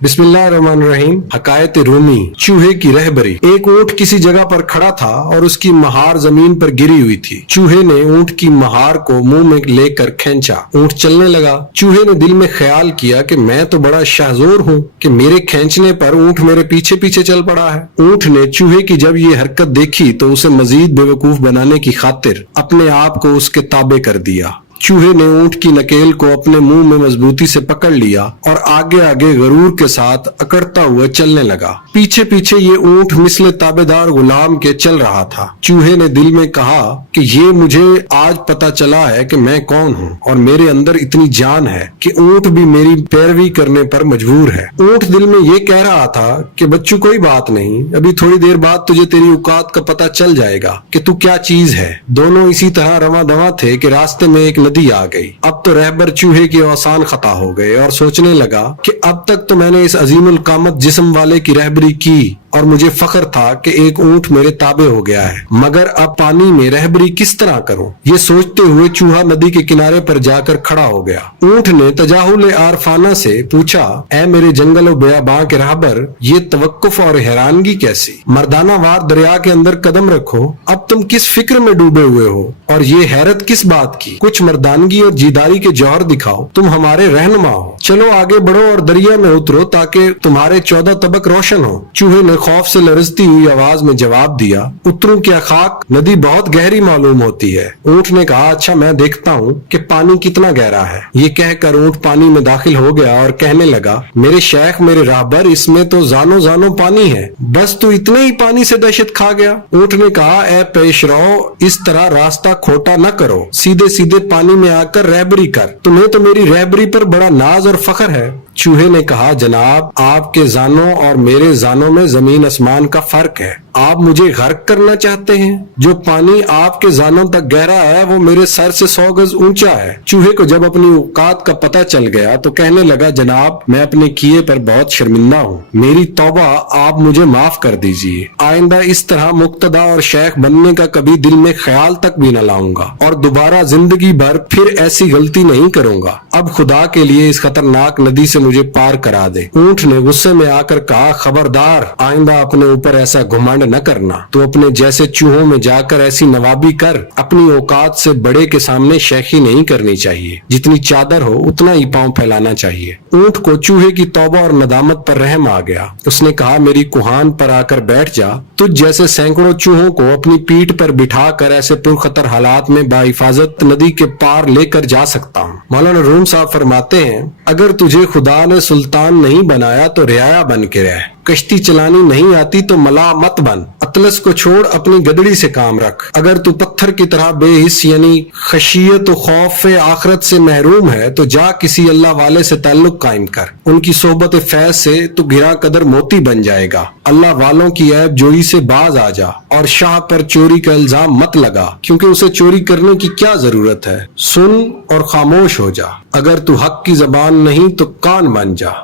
बिस्मिल्लाहिर्रहमानिर्रहीम। हकायत रूमी। चूहे की रहबरी। एक ऊंट किसी जगह पर खड़ा था और उसकी महार जमीन पर गिरी हुई थी। चूहे ने ऊंट की महार को मुंह में लेकर खींचा। ऊंट चलने लगा। चूहे ने दिल में ख्याल किया कि मैं तो बड़ा शाहजोर हूँ कि मेरे खींचने पर ऊंट मेरे पीछे पीछे चल पड़ा है। ऊंट ने चूहे की जब ये हरकत देखी तो उसे मजीद बेवकूफ बनाने की खातिर अपने आप को उसके ताबे कर दिया। चूहे ने ऊंट की नकेल को अपने मुंह में मजबूती से पकड़ लिया और आगे आगे गरूर के साथ अकड़ता हुआ चलने लगा। पीछे पीछे ये ऊंट मिसले ताबेदार गुलाम के चल रहा था। चूहे ने दिल में कहा कि ये मुझे आज पता चला है कि मैं कौन हूँ और मेरे अंदर इतनी जान है कि ऊंट भी मेरी पैरवी करने पर मजबूर है। ऊंट दिल में ये कह रहा था कि बच्चू कोई बात नहीं, अभी थोड़ी देर बाद तुझे तेरी औकात का पता चल जाएगा कि तू क्या चीज है। दोनों इसी तरह रवां दवां थे कि रास्ते में एक नदी आ गई। अब तो रहबर चूहे के आसान खता हो गए और सोचने लगा कि अब तक तो मैंने इस अजीमुल कामत जिस्म वाले की रहबरी की और मुझे फख्र था कि एक ऊंट मेरे ताबे हो गया है, मगर अब पानी में रहबरी किस तरह करूं? ये सोचते हुए चूहा नदी के किनारे पर जाकर खड़ा हो गया। ऊंट ने तजाहुल आरफाना से पूछा, ऐ मेरे जंगल और बेयाबां के रहबर, ये तवक्कुफ और हैरानगी कैसी? मर्दाना वार दरिया के अंदर कदम रखो। अब तुम किस फिक्र में डूबे हुए हो और ये हैरत किस बात की? कुछ मर्दानगी और जीदारी के जौहर दिखाओ। तुम हमारे रहनुमा हो। चलो आगे बढ़ो और दरिया में उतरो ताकि तुम्हारे 14 तबक रोशन हो। चूहे ने खौफ से लरजती हुई आवाज में जवाब दिया, उतरूं क्या खाक? नदी बहुत गहरी मालूम होती है। ऊंट ने कहा, अच्छा मैं देखता हूँ कि पानी कितना गहरा है। ये कहकर ऊंट पानी में दाखिल हो गया और कहने लगा, मेरे शेख मेरे राहबर, इसमें तो जानो जानो पानी है, बस तू इतने ही पानी से दहशत खा गया। ऊंट ने कहा, ए पेशरो, इस तरह रास्ता खोटा न करो, सीधे सीधे पानी में आकर रहबरी कर। तुम्हें तो मेरी रहबरी पर बड़ा नाज और फख्र है। चूहे ने कहा, जनाब आपके जानों और मेरे जानों में जमीन आसमान का फर्क है। आप मुझे गर्क करना चाहते हैं? जो पानी आपके जानों तक गहरा है वो मेरे सर से 100 गज ऊंचा है। चूहे को जब अपनी औकात का पता चल गया तो कहने लगा, जनाब मैं अपने किए पर बहुत शर्मिंदा हूँ, मेरी तौबा, आप मुझे माफ कर दीजिए। आइंदा इस तरह मुक्तदा और शेख बनने का कभी दिल में ख्याल तक भी न लाऊंगा और दोबारा जिंदगी भर फिर ऐसी गलती नहीं करूंगा। अब खुदा के लिए इस खतरनाक नदी से मुझे पार करा दे। ऊंट ने गुस्से में आकर कहा, खबरदार, आइंदा अपने ऊपर ऐसा घुमांड न करना। तो अपने जैसे चूहों में जाकर ऐसी नवाबी कर। अपनी औकात से बड़े के सामने शेखी नहीं करनी चाहिए। जितनी चादर हो उतना ही पांव फैलाना चाहिए। ऊंट को चूहे की तौबा और नदामत पर रहम आ गया। उसने कहा, मेरी कुहान पर आकर बैठ जा। तुझ जैसे सैकड़ों चूहों को अपनी पीठ पर बिठा कर ऐसे पुरखतर हालात में बाहिफाजत नदी के पार लेकर जा सकता हूँ। मौलाना रूम साहब फरमाते हैं, अगर तुझे खुदा ने सुल्तान नहीं बनाया तो रियाया बन के रह। कश्ती चलानी नहीं आती तो मला मत बन। अतलस को छोड़ अपनी गदड़ी से काम रख। अगर तू पत्थर की तरह बेहिस यानी खशियत और खौफ आखिरत से महरूम है तो जा किसी अल्लाह वाले से ताल्लुक कायम कर। उनकी सोहबत फैज से तू गिरा कदर मोती बन जाएगा। अल्लाह वालों की ऐब जोई से बाज आ जा और शाह पर चोरी का इल्जाम मत लगा, क्योंकि उसे चोरी करने की क्या जरूरत है। सुन और खामोश हो जा। अगर तू हक की जबान नहीं तो कान बन जा।